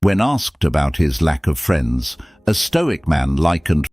When asked about his lack of friends, a Stoic man likened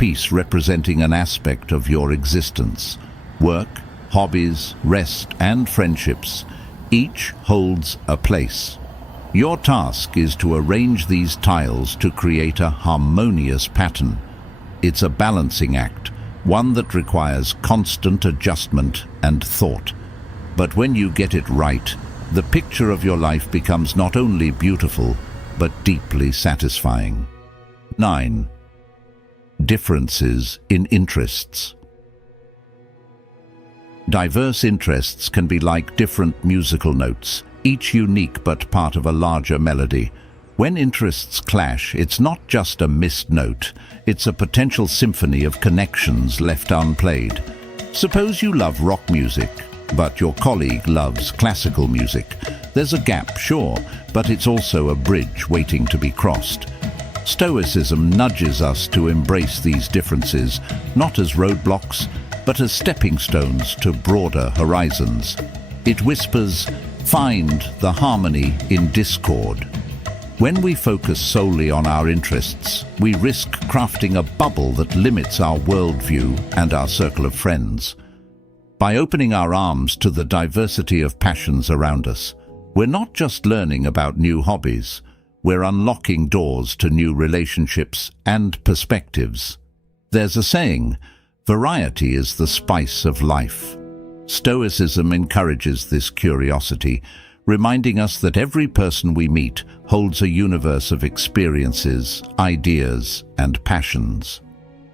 piece representing an aspect of your existence. Work, hobbies, rest, and friendships, each holds a place. Your task is to arrange these tiles to create a harmonious pattern. It's a balancing act, one that requires constant adjustment and thought. But when you get it right, the picture of your life becomes not only beautiful, but deeply satisfying. 9. Differences in interests. Diverse interests can be like different musical notes, each unique but part of a larger melody. When interests clash, it's not just a missed note, it's a potential symphony of connections left unplayed. Suppose you love rock music, but your colleague loves classical music. There's a gap, sure, but it's also a bridge waiting to be crossed. Stoicism nudges us to embrace these differences, not as roadblocks, but as stepping stones to broader horizons. It whispers, "Find the harmony in discord." When we focus solely on our interests, we risk crafting a bubble that limits our worldview and our circle of friends. By opening our arms to the diversity of passions around us, we're not just learning about new hobbies, we're unlocking doors to new relationships and perspectives. There's a saying, "Variety is the spice of life." Stoicism encourages this curiosity, reminding us that every person we meet holds a universe of experiences, ideas, and passions.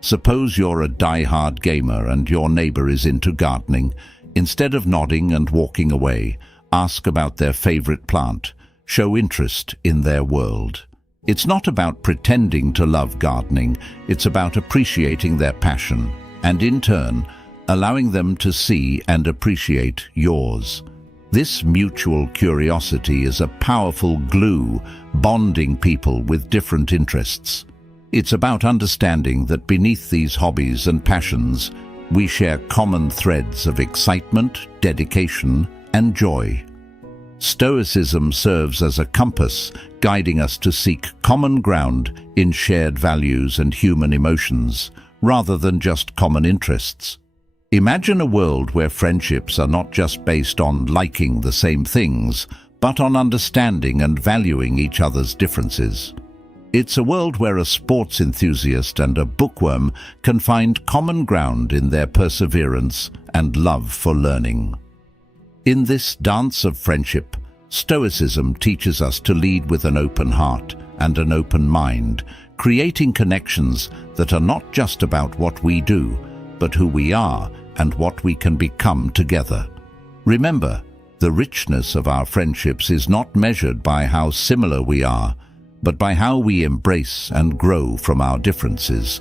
Suppose you're a die-hard gamer and your neighbor is into gardening. Instead of nodding and walking away, ask about their favorite plant. Show interest in their world. It's not about pretending to love gardening, it's about appreciating their passion, and in turn, allowing them to see and appreciate yours. This mutual curiosity is a powerful glue bonding people with different interests. It's about understanding that beneath these hobbies and passions, we share common threads of excitement, dedication, and joy. Stoicism serves as a compass, guiding us to seek common ground in shared values and human emotions, rather than just common interests. Imagine a world where friendships are not just based on liking the same things, but on understanding and valuing each other's differences. It's a world where a sports enthusiast and a bookworm can find common ground in their perseverance and love for learning. In this dance of friendship, Stoicism teaches us to lead with an open heart and an open mind, creating connections that are not just about what we do, but who we are and what we can become together. Remember, the richness of our friendships is not measured by how similar we are, but by how we embrace and grow from our differences.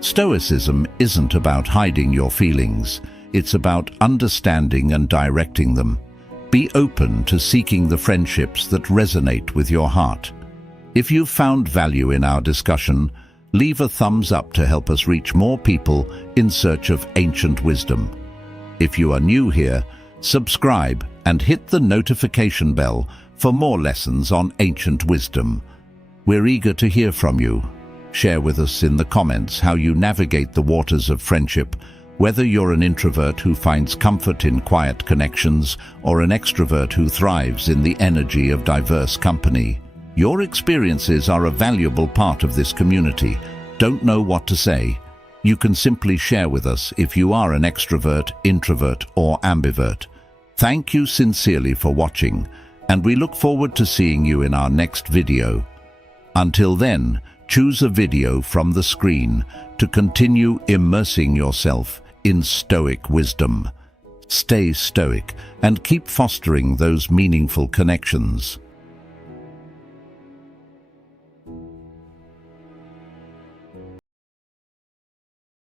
Stoicism isn't about hiding your feelings, it's about understanding and directing them. Be open to seeking the friendships that resonate with your heart. If you've found value in our discussion, leave a thumbs up to help us reach more people in search of ancient wisdom. If you are new here, subscribe and hit the notification bell for more lessons on ancient wisdom. We're eager to hear from you. Share with us in the comments how you navigate the waters of friendship, whether you're an introvert who finds comfort in quiet connections or an extrovert who thrives in the energy of diverse company. Your experiences are a valuable part of this community. Don't know what to say? You can simply share with us if you are an extrovert, introvert, or ambivert. Thank you sincerely for watching, and we look forward to seeing you in our next video. Until then, choose a video from the screen to continue immersing yourself in Stoic wisdom. Stay stoic and keep fostering those meaningful connections.